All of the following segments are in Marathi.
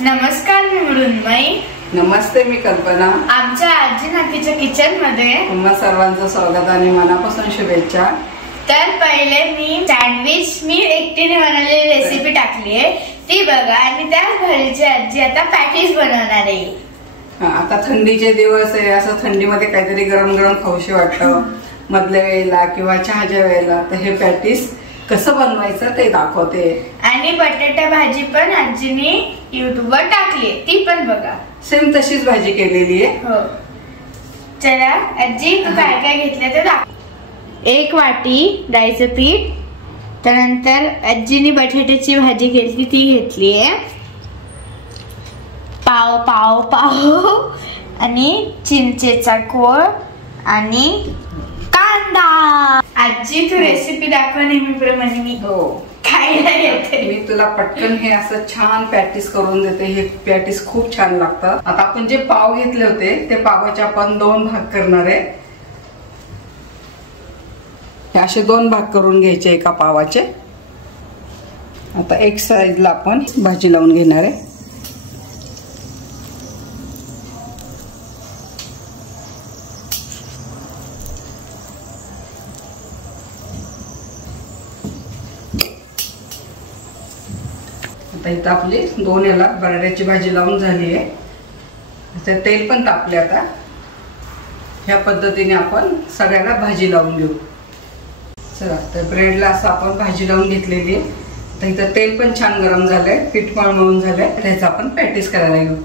नमस्कार, मी मृण्मयी. नमस्ते, मी कल्पना. आमच्या आजी नातीच्या किचन मध्ये तुम्हा सर्वांचं स्वागत आणि मनापासून शुभेच्छा. तर पहिले मी सँडविच एकटीने बनवलेली रेसिपी टाकली आहे, ती बघा. आणि त्या घरची आजी आता पॅटीस बनवणार आहे. आता थंडीचे दिवस आहे, असं थंडीमध्ये काहीतरी गरम गरम खाऊशी वाटतं मधल्या वेळेला किंवा चहाच्या वेळेला. तर हे पॅटीस कसं बनवायचं ते दाखवते. आणि बटाटा भाजी पण आजीने युट्यूबवर टाकली, ती पण बघा. सेम तशीच भाजी केलेली आहे. हो, चला आजी तू काय काय घेतलं ते दाखव. 1 वाटी डाळीचं पीठ, त्यानंतर आजीने बटाट्याची भाजी केली ती घेतली आहे. पाव पाव पाव आणि चिंचेचा कोळ आणि कांदा. आजी तू रेसिपी दाखव नेहमीप्रमाणे. मी खायला येते. मी तुला पटकन हे असं छान पॅटीस करून देते. हे पॅटीस खूप छान लागतं. आता आपण जे पाव घेतले होते ते पावाचे आपण 2 भाग करणार आहे. हे असे 2 भाग करून घ्यायचे एका पावाचे. आता एक साइडला आपण भाजी लावून घेणार आहे. आता इथं आपली 2 याला बटाट्याची भाजी लावून झाली आहे. त्याचं तेल पण तापले. आता ह्या पद्धतीने आपण सगळ्याला भाजी लावून घेऊ. चला, तर ब्रेडला असं आपण भाजी लावून घेतलेली आहे. तर इथं तेल पण छान गरम झालंय, पीठ पण मळून झालंय. त्याचं आपण पॅटीस करायला घेऊ.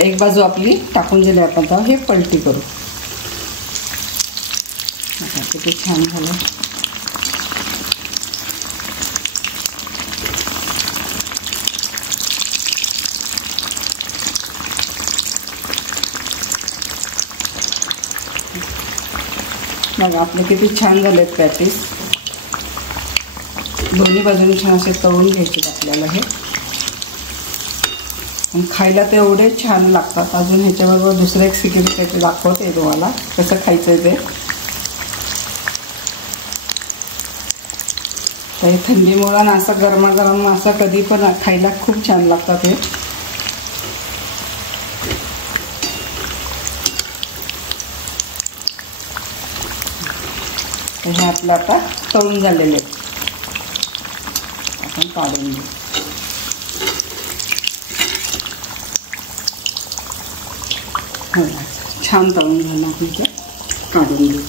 एक बाजू आपली टाकून दिली. आपण आता हे पलटी करू. आता किती छान झालं. मग आपले किती छान झालेत पॅटीस. दोन्ही बाजूने छान असे तळून घ्यायचे आपल्याला. हे खायला ते एवढे छान लागतात. अजून ह्याच्याबरोबर दुसरं एक सिक्रेट काहीतरी दाखवते तुम्हाला कसं खायचंय ते. तर थंडीमुळे ना असं गरमागरम असं कधी पण खायला खूप छान लागतात हे. हे आपलं आता तळून झालेले आपण काढून घेऊ. छान तळून झालं आपण ते काढून घेऊ.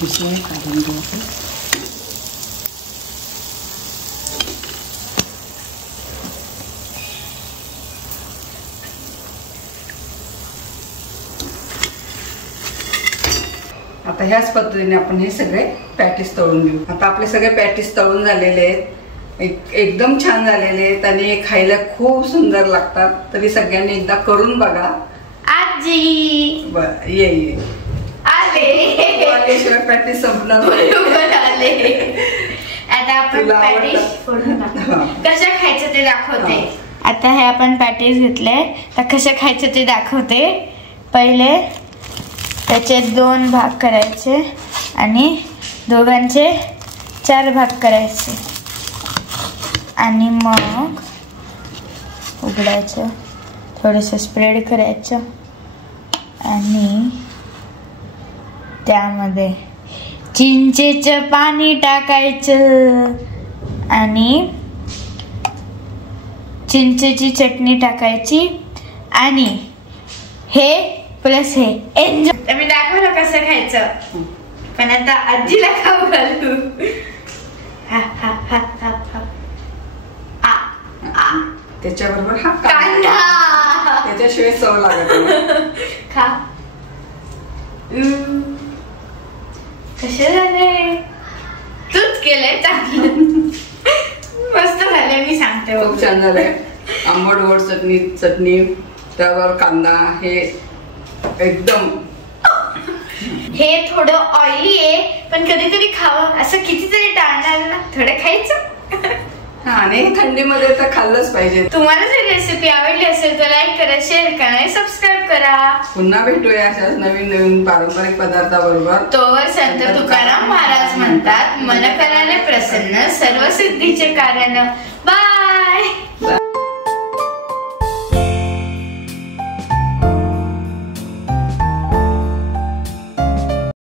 दुसरं काढून घेऊ. आता ह्याच पद्धतीने आपण हे सगळे पॅटीस तळून घेऊ. आता आपले सगळे पॅटीस तळून झालेले आहेत. एकदम छान झालेले आहेत आणि खायला खूप सुंदर लागतात. तरी सगळ्यांनी एकदा करून बघा. आजी बर ये आले पॅटीस संपणार. आता आपण पॅटीस कशा खायचं ते दाखवते. आता हे आपण पॅटीस घेतले, तर कशा खायचं ते दाखवते. पहिले त्याचे 2 भाग करायचे आणि दोघांचे 4 भाग करायचे आणि मग उघडायचं, थोडंसं स्प्रेड करायचं आणि त्यामध्ये चिंचेचं पाणी टाकायचं आणि चिंचेची चटणी टाकायची आणि हे प्लस हे एन्जॉय. मी दाखवलं कसं खायचं, पण आता आजीला खाऊ घालू. हा हा हा हा हा. त्याच्याबरोबर हा कांदा, त्याच्याशिवाय चव लागत. खा. कसे झाले? तूच केलंय चांगलं. मस्त झाले. मी सांगते खूप छान झाले. आंबट गोड चटणी त्यावर कांदा. हे एकदम हे थोडं ऑइली आहे, पण कधीतरी खावं. असं कितीतरी टाळणार ना, थोडं खायचं. आणि आणि थंडीमध्ये तर खाल्लंच पाहिजे. तुम्हाला जर रेसिपी आवडली असेल तर लाईक करा, शेअर करा आणि सबस्क्राइब करा. पुन्हा भेटूया अशाच नवीन नवीन पारंपरिक पदार्थाबरोबर. तोवर संत तुकाराम महाराज म्हणतात, मन करायला प्रसन्न सर्व सिद्धीचे कारण. बाय.